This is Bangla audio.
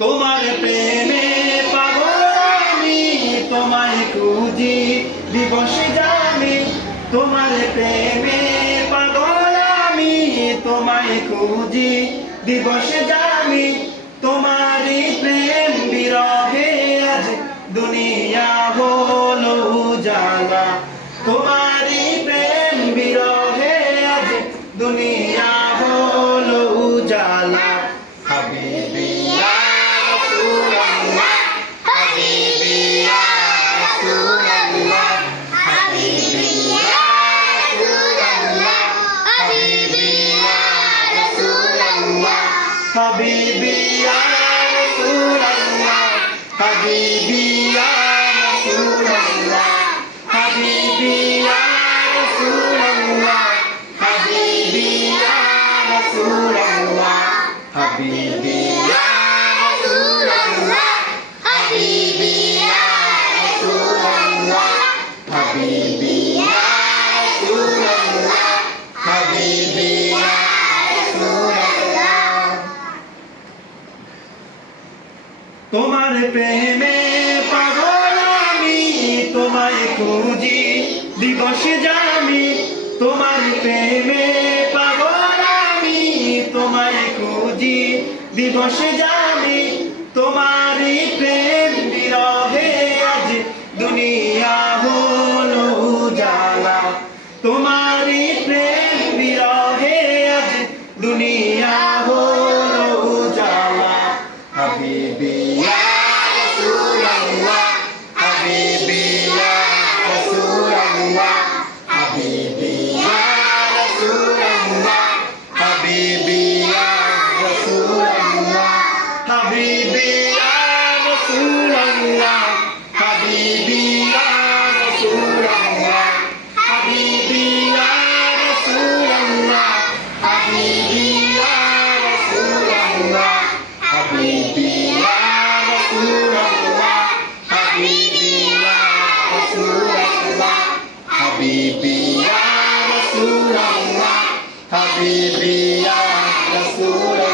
তোমার প্রেমে পাগল আমি, তোমায় খুঁজি দিবস জানি। তোমার প্রেমে পাগল আমি, তোমায় খুঁজি দিবস জানি। তোমারই প্রেম বিরহে আজ দুনিয়া হলো উজালা। তোমারই প্রেম বিরহে আজ দুনিয়া হলো উজালা। হাবিবি ইয়া রাসূলুল্লাহ, হাবিবি ইয়া রাসূলুল্লাহ, হাবিবি ইয়া রাসূলুল্লাহ, হাবিবি ইয়া রাসূলুল্লাহ, হাবিবি ইয়া রাসূলুল্লাহ, হাবিবি ইয়া রাসূলুল্লাহ, হাবিবি ইয়া রাসূলুল্লাহ, হাবিবি ইয়া রাসূলুল্লাহ, হাবিবি ইয়া রাসূলুল্লাহ, হাবিবি ইয়া রাসূলুল্লাহ, হাবিবি ইয়া রাসূলুল্লাহ, হাবিবি ইয়া রাসূলুল্লাহ। তোমার প্রেমে পাগল আমি, তোমায় খুঁজি দিবস জানি। তোমার প্রেমে পাগল আমি, তোমায় খুঁজি দিবস জানি। তোমারই প্রেম বিরহে আজ দুনিয়া হলো উজালা। তোমারই প্রেম বিরহে আজ দুনিয়া হলো উজালা। হাবিবি ইয়া রাসূলুল্লাহ, হাবিবি ইয়া রাসূলুল্লাহ, হাবিবি ইয়া রাসূলুল্লাহ, হাবিবি ইয়া রাসূলুল্লাহ, হাবিবি ইয়া রাসূলুল্লাহ, হাবিবি ইয়া রাসূলুল্লাহ, হাবিবি ইয়া রাসূলুল্লাহ, হাবিবি ইয়া রাসূলুল্লাহ, হাবিবি ইয়া রাসূলুল্লাহ, হাবিবি ইয়া রাসূলুল্লাহ, হাবিবি ইয়া রাসূলুল্লাহ, হাবিবি ইয়া রাসূলুল্লাহ।